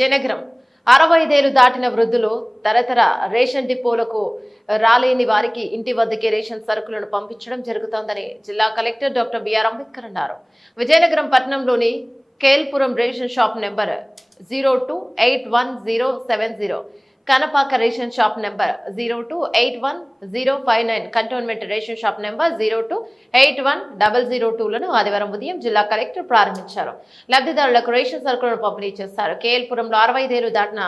విజయనగరం 65 ఏళ్లు దాటిన వృద్ధులు తరతర రేషన్ డిపోలకు రాలేని వారికి ఇంటి వద్దకే రేషన్ సరుకులను పంపించడం జరుగుతోందని జిల్లా కలెక్టర్ డాక్టర్ బిఆర్ అంబేద్కర్ అన్నారు. విజయనగరం పట్టణంలోని Kelpuram ration shop number 02817070, Kanapaka ration shop number 02810059, cantonment ration shop number 02810002లను ఆదివారం ఉదయం జిల్లా కలెక్టర్ ప్రారంభించారు. లబ్ధిదారులకు రేషన్ సరుకులను పంపిణీ చేశారు. కేఎల్పురంలో 65 ఏళ్లు దాటిన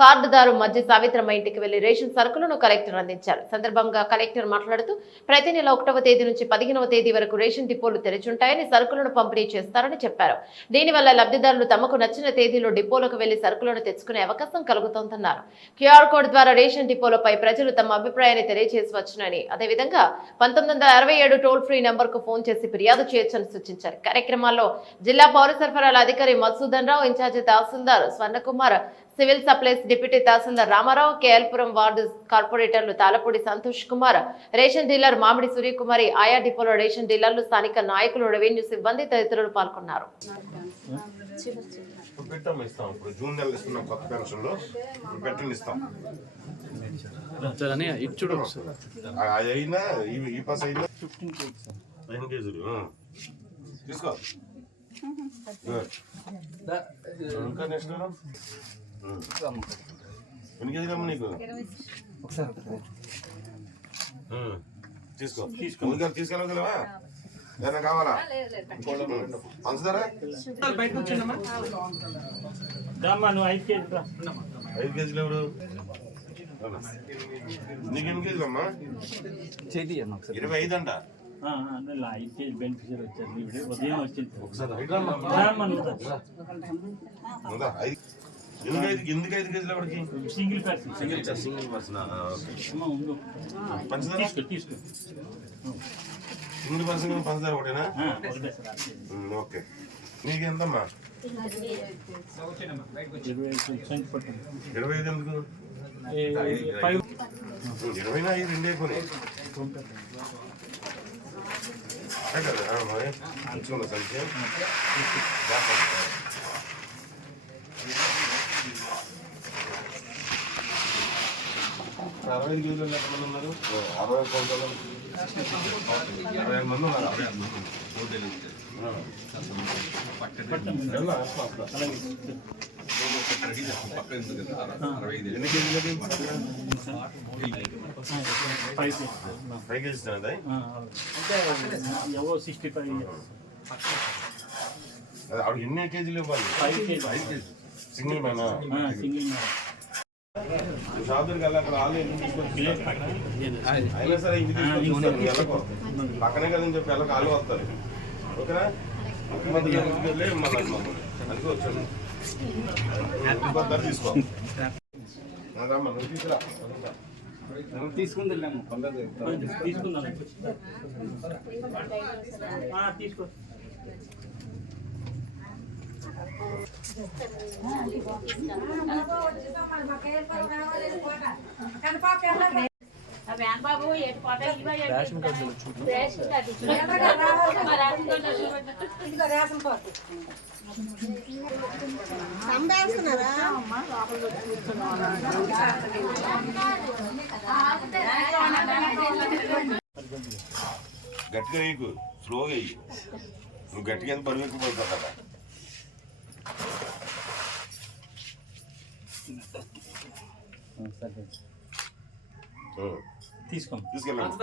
కార్డుదారు మధ్య సావిత్రమ్మ ఇంటికి వెళ్లి రేషన్ సరుకులను కలెక్టర్ అందించారు. సందర్భంగా కలెక్టర్ మాట్లాడుతూ ప్రతి నెల 1వ తేదీ నుంచి 15వ తేదీ వరకు రేషన్ డిపోలు తెరిచుంటాయని, సరుకులను పంపిణీ చేస్తారని చెప్పారు. దీనివల్ల లబ్ధిదారులు తమకు నచ్చిన తేదీలో డిపోలకు వెళ్లి సరుకులను తెచ్చుకునే అవకాశం కలుగుతోందన్నారు. క్యూఆర్ కోడ్ ద్వారా రేషన్ డిపోలపై ప్రజలు తమ అభిప్రాయాన్ని తెలియజేయవచ్చునని, అదేవిధంగా 1967 టోల్ ఫ్రీ నెంబర్ కు ఫోన్ చేసి ఫిర్యాదు చేయొచ్చని సూచించారు. కార్యక్రమాల్లో జిల్లా పౌర సరఫరాల అధికారి మధుసూదన్ రావు, ఇన్ఛార్జి తహసీల్దార్ స్వర్ణకుమార్, సివిల్ సప్లైస్ డిప్యూటీ తహసీల్దార్ రామారావు, కేఎల్పురం వార్డు కార్పొరేటర్లు తాళపూడి సంతోష్ కుమార్, రేషన్ డీలర్ మామిడి సూర్యకుమారి, ఆయా డిపోలో రేషన్ డీలర్లు, స్థానిక నాయకులు, రెవెన్యూ సిబ్బంది తదితరులు పాల్గొన్నారు. ఎన్ని కేజీలమ్మ నీకు? తీసుకో ముందుగా తీసుకెళ్ళగలవా? ఏదైనా కావాలా? పంచదారా 5 కేజీలు ఎవరు? నీకు ఎన్ని కేజీలమ్మా? 25 అంట. ఎందుకు 5 కేజీలు ఎవరికి? సింగిల్ పర్సన్ పంచదార సింగిల్ పర్సన్ పంచదార ఒకటేనా? ఓకే. నీకెంతమ్మా? 25 ఎందుకు? 20 రెండు అయిపోయినాయి కదా సంఖ్య. 65 కేజీలు ఎంతమంది ఉన్నారు? 65 మంది ఉన్నారు. ఎన్ని కేజీలు? 5 కేజీస్ అది 65 ఆవిడ ఎన్ని కేజీలు ఇవ్వాలి? 5 కేజీ సింగిల్ మ్యానా? షాపుకి వెళ్ళి అక్కడ ఆలు ఎన్ని తీసుకొచ్చి అయినా సరే ఇంటికి తీసుకొచ్చి వెళ్ళకు పక్కనే కదని చెప్పి వెళ్ళక ఆలు వస్తారు. ఓకేనా? వెళ్ళి మళ్ళీ అందుకే వచ్చాను. తీసుకో తీసుకురా. తీసుకుందాం తీసుకో. గట్టిగా నీకు స్లోగా అయ్యి నువ్వు గట్టిగా ఎంత బరువెక్కిపోతావు కదా. తీసుకెళ్ళండి.